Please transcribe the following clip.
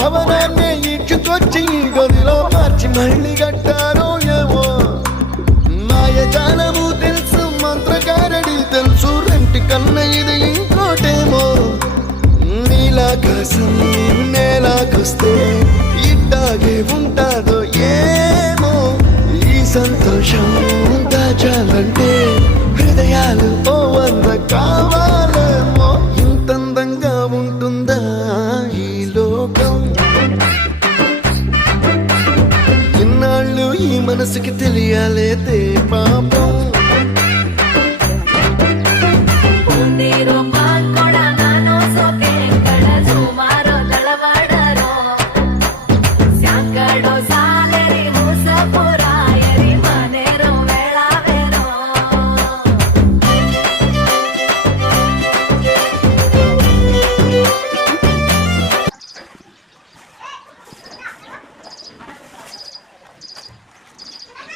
భవనాన్ని ఈడ్చుకొచ్చి ఈ గదిలో మార్చి మళ్ళీ కట్టారో ఏమో మాయజాలము తెలుసు మంత్రకారడి తెలుసు రెంటి కన్న ఇది ఇంకోటేమో నీలాకాశం నేలాకొస్తే ఇట్టాగే ఉంటాదో ఏమో ఈ సంతోషం దాచాలంటే హృదయాలు ఓ వంద కావాలేమో ఇంతందంగా ఉంటుందా ఈ లోకం ఇన్నాళ్ళు ఈ మనసుకి తెలియాలే